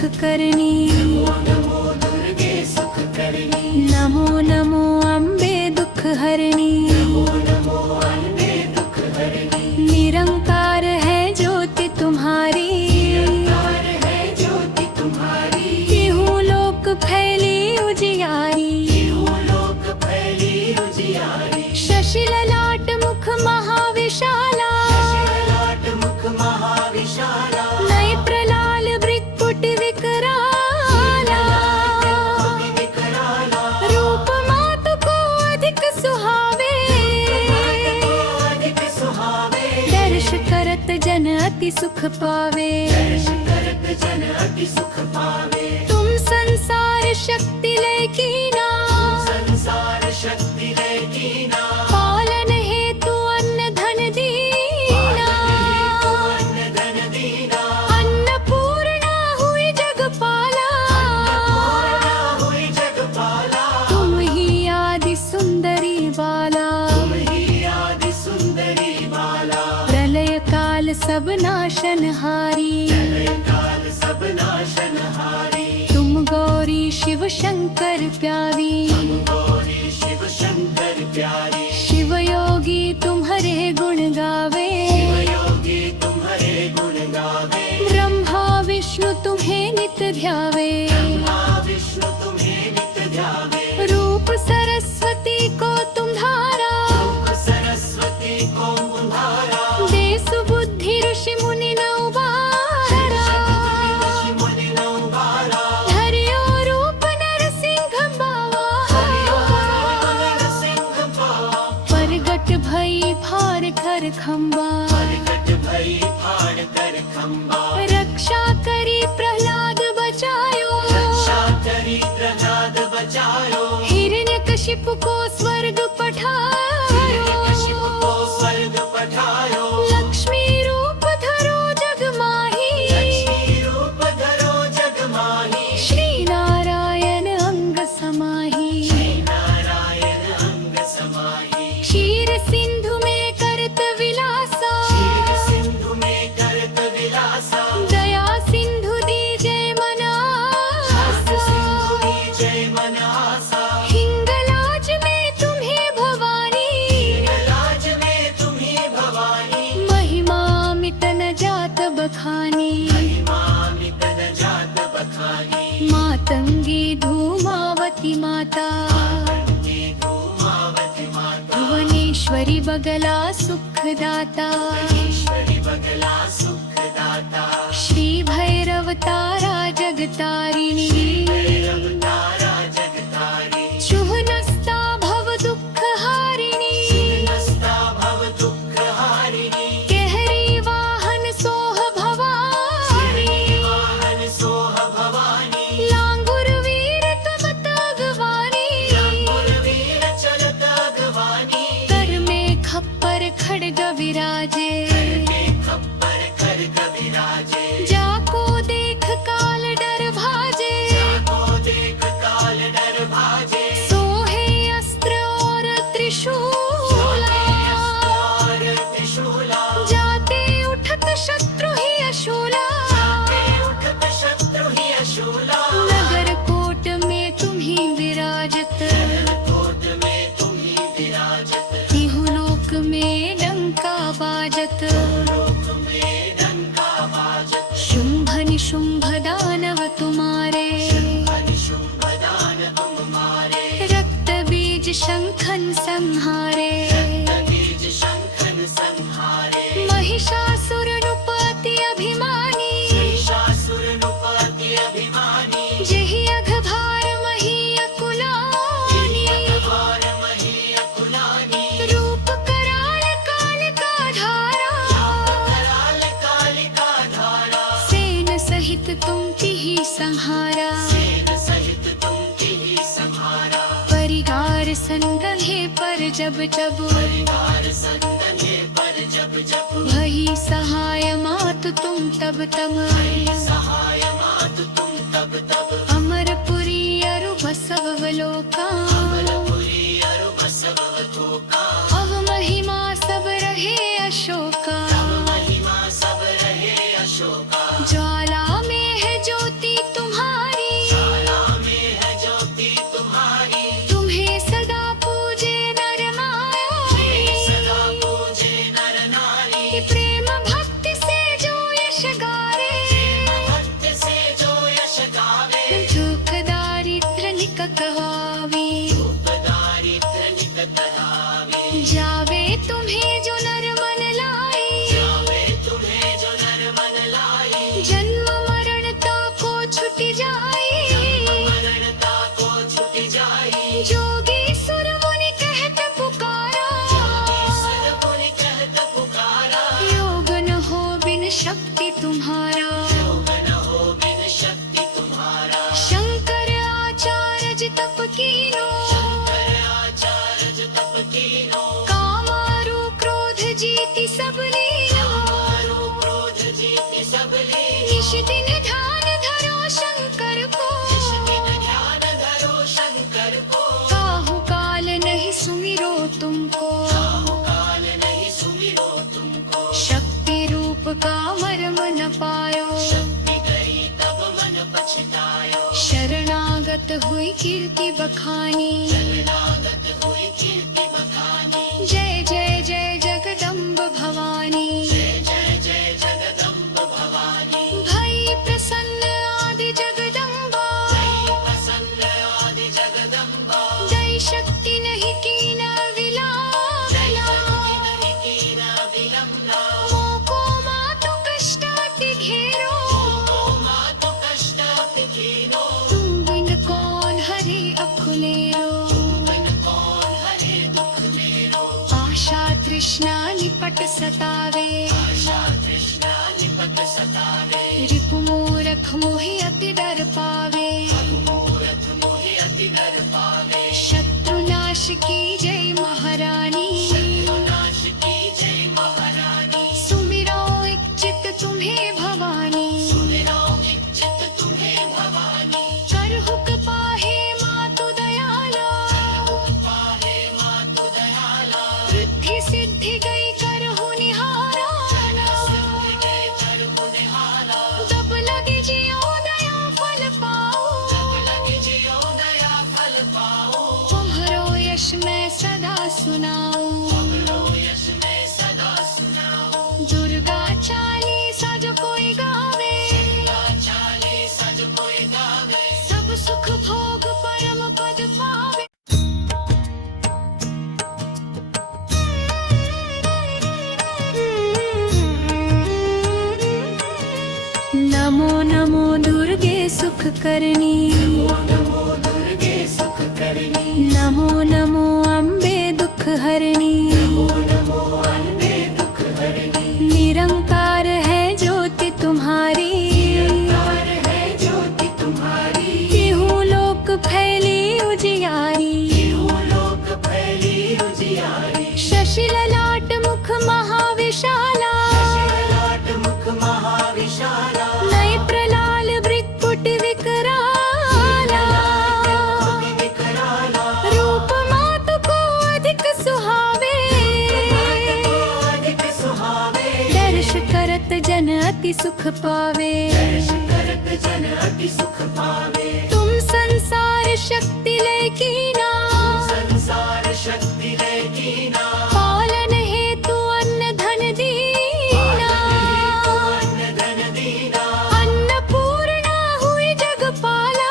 सुख करनी। नमो दुर्गे सुख करनी। नमो नमो अम्बे दुख हरणी। नमो अम्बे दुख हरणी। निरंकार है ज्योति तुम्हारी। निरंकार है ज्योति तुम्हारी। तिहु लोक फैली उजियारी। तिहु लोक फैली उजियारी। शशि ललाट मुख महाविशाला। ललाट मुख महाविशाला। नेत्र लाल वृक्कुट विकराला। विकराला। रूप मातु को अधिक सुहावे। अधिक सुहावे। दर्श करत जन अति सुख पावे। दर्श करत जन अति सुख पावे। तुम संसार शक्ति लय कीना। संसार शक्ति लय कीना। पालन हेतु अन्न धन दीना। अन्न धन दीना। अन्नपूर्णा हुई जगपाला। अन्नपूर्णा हुई जगपाला। तुम ही आदि सुंदरी बाला। तुम ही आदि सुंदरी बाला। प्रलय काल सब नाशनहारी। प्रलय काल सब नाशनहारी। तुम गौरी शिव शंकर प्यारी। गौरी शिव शंकर प्यारी। शिव योगी तुम्हारे गुण गावे। योगी तुम्हारे गुण गावे। ब्रह्मा विष्णु तुम्हें नित ध्यावे। माँ विष्णु तुम्हें नित ध्यावे। रूप सरस्वती को तुम धारा। रूप सरस्वती को तुम्हारा। देश बुद्धि ऋषि मुनि न उबारा। ऋषि मुनि न उबारा। धरियो रूप नरसिंह बावा। नरसिंह बावा। परगट भई फार कर खंबा। प्रकट भई फाड़ कर खंबा। रक्षा करी प्रहलाद बचायो। रक्षा करी प्रहलाद बचायो। हिरण्यकशिपु को स्वर्ग पठायो। हिरण्यकशिपु को स्वर्ग पठायो। लक्ष्मी रूप धरो जग माही। लक्ष्मी रूप धरो जग माही। श्री नारायण अंग समाही। नारायण अंग समाही। क्षीर सिंधु में करत विलासा। क्षीर सिंधु में करत विलासा। दया सिंधु दीजे मनासा। सिंधु की जय मन आसा। हिंगलाज में तुम्हें भवानी। लाज में तुम्ही भवानी। महिमा मिट न जात बखानी। महिमामित न जात बखानी। मातंगी धूमावती माता। वंदे धूमावती माता। भुवनेश्वरी बगला सुखदाता। ईश्वरी बगला सुखदाता। श्री भैरव तारा जगतारिणी। भैरव तारा जगतारी। शुभ नस्ता भव दुख हारिणी। नस्ता भव दुख हारिणी। केहरी वाहन सोह भवानी। वाहन सोह भवानी। लांगुर वीर तुम तगवानी। लंगुर वीर चलत अगवानी। कर में खप्पर खड्ग विराजे। के खप्पर खड्ग विराजे। जाको देख काल डर भाजे। जाको देख काल डर भाजे। सोहे अस्त्र और त्रिशूला। और त्रिशूला। जाते उठत शत्रु ही अशूला। जाते उठत शत्रु ही अशूला। नगर कोट में तुम्ही विराजत। कोट में तुम्ही विराजत। तिहु लोक में डंका बाजत। लोक में डंका बाजत। शुंभ निशुंभ दानव तुम्हारे। शुंभ दान तुम मारे। रक्त बीज शंखन संहारे। बीज शंखन संहारे। महिषासुर नुपति अभिमानी। महिषासुर नुपति अभिमानी। जेहि अघभार मही अकुलानी। अघभार मही अकुलानी। रूप कराल काल का धारा। कराल कालिका धारा। सेन सहित तुम तिहि संहारा। सेन सहित तुम तिहि संहारा। परिवार संगहे पर जब जब। परिवार संगहे पर जब जब। भई सहाय मात तुम तब तब। सहाय मात तुम तब तब। अमरपुरी अरु बसव लोका। अमरपुरी अरु बसव तोका। अब महिमा सब रहे अशोका। महिमा सब रहे अशोका। ज्वाला में है ज्योति तुम्हारी तुम्हें सदा पूजे नर नारी सदा पूजे नर नारी प्रेम भक्ति से जो यश गावे भक्त से जो यश गावे दुख दारिद्र निकट होवे दारिद्र निकट आवे जावे तुम्हें जो नर मन लाई जावे तुम्हें जो नर मन लाई जन्म मरणता को छुट जाए मरणता को छूट जाई जोगी सुर मुनि कहत पुकारा सर मुनि कहत पुकारा योग न हो बिन शक्ति तुम्हारा योग न हो बिन शक्ति तुम्हारा शंकर आचार्य तप कीनो शंकर आचार्य तप कीनो कामारु क्रोध जीति सब लीनो मारो क्रोध जीत सब ली निश दिन ध्यान धरो शंकर को दिन ध्यान धरो शंकर को काहू काल नहीं सुमिरो तुमको काल नहीं सुमिरो तुमको शक्ति रूप का मर्म न पायो शक्ति गई तब मन पछतायो शरणागत हुई कीर्ति बखानी शरणागत हुई कीर्ति बखानी जय जय जय जगदम्ब भवानी जय जय जय जगदम्ब भवानी भई प्रसन्न आदि जगदम्बा प्रसन्न आदि जगदम्बा जय शक्ति नहीं कीना विलासला नहीं कीना विलम्बा मोको मातु कष्टाति घेरो मातु कष्टाति कीनो तुम बिन कौन हरे अखुलेरो बिन कौन हरे दुख मेरो आशा तृष्णा निपट सतावे आशा तृष्णा निपट सतावे रिपु मूरख मोहि अति डर पावे मूरख मोहि अति डर पावे शत्रु नाश की जय महारानी नाश की जय महारानी सुमिरो इच्छित तुम्हें भवानी सुमिरो इच्छित तुम्हें भवानी करहुक पाहे मातु दयाला पाहे मातु दयाला वृद्धि सिद्धि गई करहु निहारा गए कर गुनिहारा तब लगे जियो दया फल पाओ लग जियो दया फल पाओ तुम्हारो यश मैं सदा सुनाऊं लो यश में सदा सुनाओ दुर्गा चालीसा जो कोई गावे चाले सज कोई गावे सब सुख भोग परम पद पावे नमो नमो दुर्गे सुख करनी नमो दुर्गे सुख करनी नमो नमो अम्बे दुख हरणी नमो अम्बे दुख हरणी निरंकार है ज्योति तुम्हारी तार है ज्योति तुम्हारी केहू लोक फैली उजियारी केहू लोक फैली उजियारी शशि ललाट मुख महाविशाला लाट मुख महाविशाला नय प्रलाल वृक्कुट विकराला विकराला रूप मातु को अधिक सुहावे अधिक सुहावे दर्श करत जन अति सुख पावे दर्श करत जन अति सुख पावे तुम संसार शक्ति लेकीना संसार शक्ति लेकीना पालन हेतु अन्न धन दीना अन्न धन दीना अन्नपूर्णा हुई जगपाला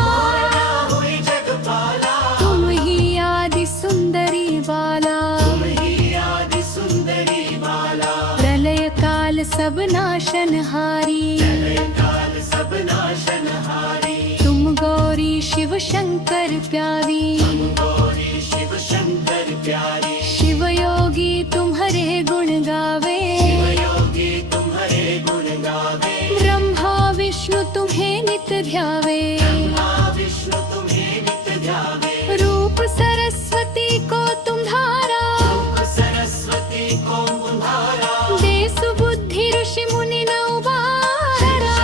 पूर्णा हुई जगपाला तुम ही आदि सुंदरी बाला तुम ही आदि सुंदरी बाला प्रलय काल सब नाशनहारी काल सब नाशनहारी तुम गौरी शिव शंकर प्यारी गौरी शिव शंकर प्यारी शिव योगी तुम्हारे गुण गावे योगी तुम्हारे गुण गावे ब्रह्मा विष्णु तुम्हें नित ध्यावे माँ विष्णु तुम्हें नित ध्यावे रूप सरस्वती को तुम धारा रूप सरस्वती को तुम्हारा देश बुद्धि ऋषि मुनि न उबारा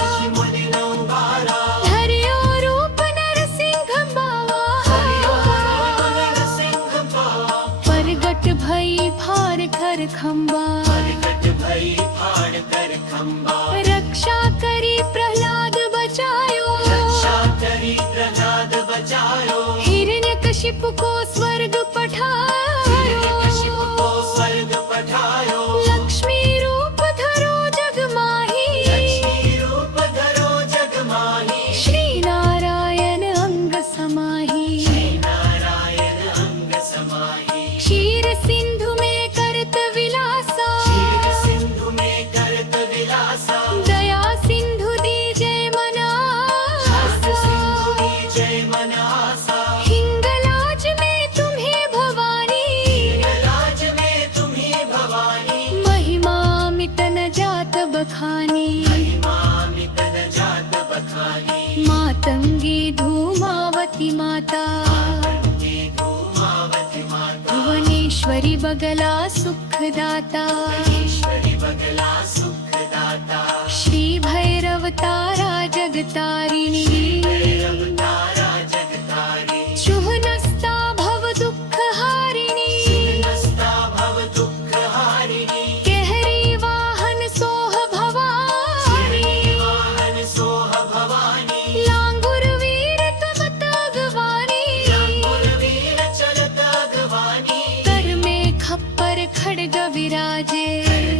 ऋषि मुनि न उबारा धरियो रूप नरसिंह बावा सिंह बाबा परगट भई फार कर खंबा प्रकट भई फाड़ कर खंबा रक्षा करी प्रहलाद बचायो रक्षा करी प्रहलाद बचायो, हिरण्यकशिपु को स्वर्ग हिरण्यकशिपु पठारो को स्वर्ग पठायो, लक्ष्मी रूप धरो जग माही लक्ष्मी रूप धरो जग माही, श्री नारायण अंग समाही नारायण अंग समाही, क्षीर सिंधु में करत विलासा क्षीर सिंधु में करत विलासा, दया सिंधु दीजे हस्त सिंधु मनासा की जय मनासा, हिंगलाज में तुम्हें भवानी राज में तुम्ही भवानी, महिमा मिट न जात बखानी महिमामित न जात बखानी, मातंगी धूमावती माता गंगे धूमावती माता, भुवनेश्वरी बगला सुखदाता ईश्वरी बगला सुखदाता, श्री भैरव तारा जगतारिणी अवतारा जगतारी, शुभ नस्ता भव दुख हारिणी नस्ता भव दुख हारिणी, कहरी वाहन सोह भवानी वाहन सोह भवानी, लांगुर वीर तब तगवानी वीर चलत अगवानी, कर में खप्पर खड़ग विराजे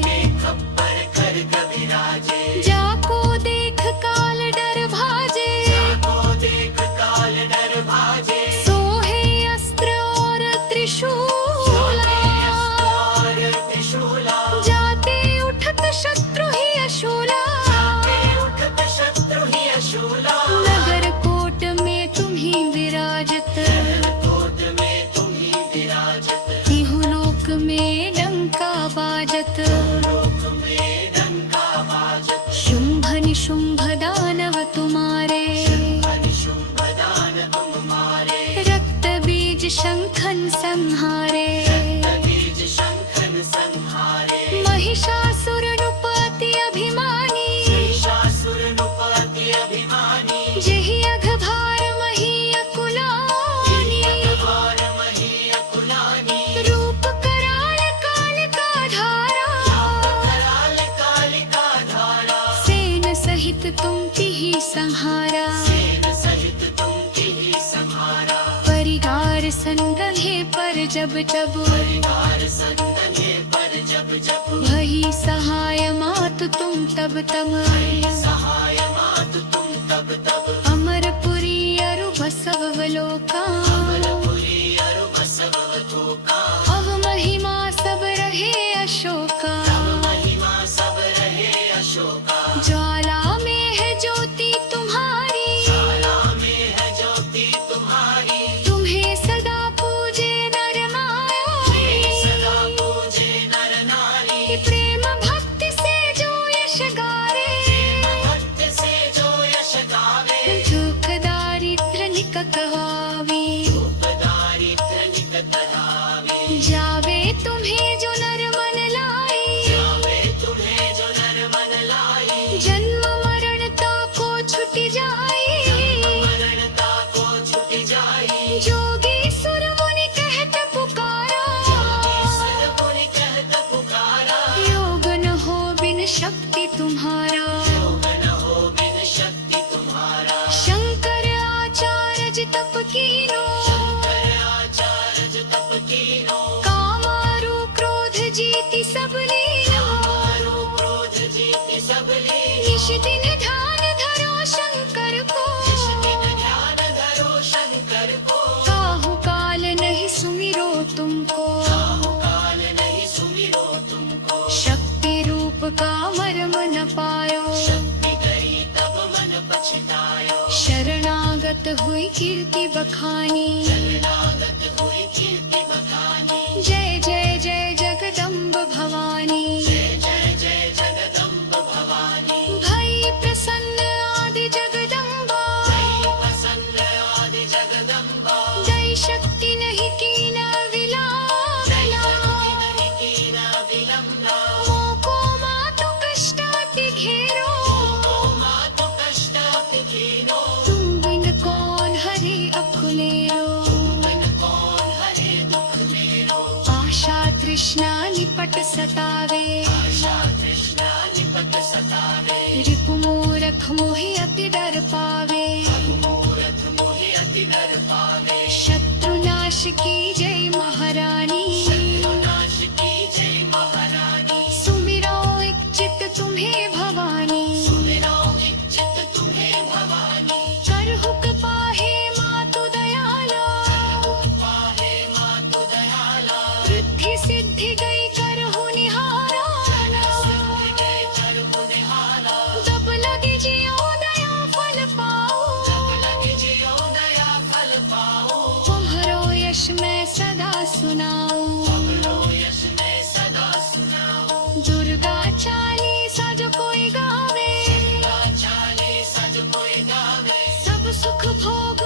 में खप्पर खड्ग विराजे, जाको देख काल डर भाजे को देख काल डर भाजे, सोहे अस्त्र और त्रिशूला और त्रिशूला, जाते उठत शत्रु ही अशूला उठत शत्रु ही अशूला, नगर कोट में तुम ही विराजत कोट में तुम्ही विराजत, तिहु लोक में डंका बाजत लोक में डंका बाजत, शुंभ निशुंभ दानव तुम्हारे अनिशुंभ दान तुम मारे, रक्त बीज शंखन संहारे बीज शंखन संहारे, महिषासुर नृपति अभिमानी महिषासुर नृपति अभिमानी, जेहि अघभार मही अकुलानी अघभार मही अकुलानी, रूप कराल काल का धारा कराल कालिका धारा, सेन सहित तुम ही संहारा सेन सहित तुम ही संहारा, परिवार संगहे पर जब जब परिवार संगहे पर जब जब, वही सहाय मात तुम तब तब सहाय मात तुम तब तब, अमरपुरी अरु बसवलोका पुरी अरु बसव तोका, अव महिमा सब रहे अशोका महिमा सब रहे अशोका, ज्वाला में है ज्योति तुम्हारी ज्वाला में है ज्योति तुम्हारी, तुम्हें सदा पूजे नर नारी सदा पूजे नर नारी, प्रेम भक्ति से जो यश गारे भक्त से जो यश गावे, दुख दारिद्र निकट हावी दारिद्र निकट धावे, जावे तुम्हें जो नर मन लाई जावे तुम्हें जो नर मन लाई, जन्म मरणता को छुटी जाई मरणता को छुट जाई, जोगी सुर मुनि कहत पुकारा सर मुनि कहत पुकारा, योग न हो बिन शक्ति तुम्हारा योग न हो बिन शक्ति तुम्हारा, शंकर आचार्य तप कीनो शंकर आचार्य तप कीनो, कामारु क्रोध जीति सब लीनो मारो क्रोध जीति सब लीनो, निश दिन ध्यान धरो शंकर को जिस दिन ध्यान धरो शंकर को, काहु काल नहीं सुमिरो तुमको काल नहीं सुमिरो तुमको, शक्ति रूप का मर्म न पायो शक्ति गई तब मन पछतायो, शरणागत हुई कीर्ति बखानी शरणागत हुई कीर्ति बखानी, जय जय जय जगदम्ब भवानी जय जय जय जगदम्ब भवानी, भई प्रसन्न आदि जगदम्बा प्रसन्न आदि जगदम्बा, दई शक्ति नहीं कीना विलापना नहीं कीना विलम्बा, मोको मातु कष्टाति घेरो मातु कष्टाति कीनो, तुम बिन कौन हरे अकुलेरो मन कौन हरे दुख मेरो, आशा तृष्णा निपट सतावे आशा तृष्णा निपट सतावे, रिपु मूरख मोहि अति डर पावे मूरख मोहि अति डर कर पावे। शत्रुनाश की जय महारानी, शत्रुनाश की जय महारानी। सुमिरो एक चित तुम्हें भवानी, सुमिरो इज्जत तुम्हें भवानी। करहुक पाहे मातु दयाला, पाहे मातु दयाला। वृद्धि सिद्धि गई करहु निहारा, गए कर पुनिहाला। तब लगे जियो दया फल पाओ, जब लगे जियो दया फल पाओ। तुम्हारो यश मैं सदा सुनाऊं, तुम्हारो यश मैं सदा सुनाऊं। दुर्गा चालीसा जो कोई गावे, चालीसा जो कोई गावे। सब सुख भोग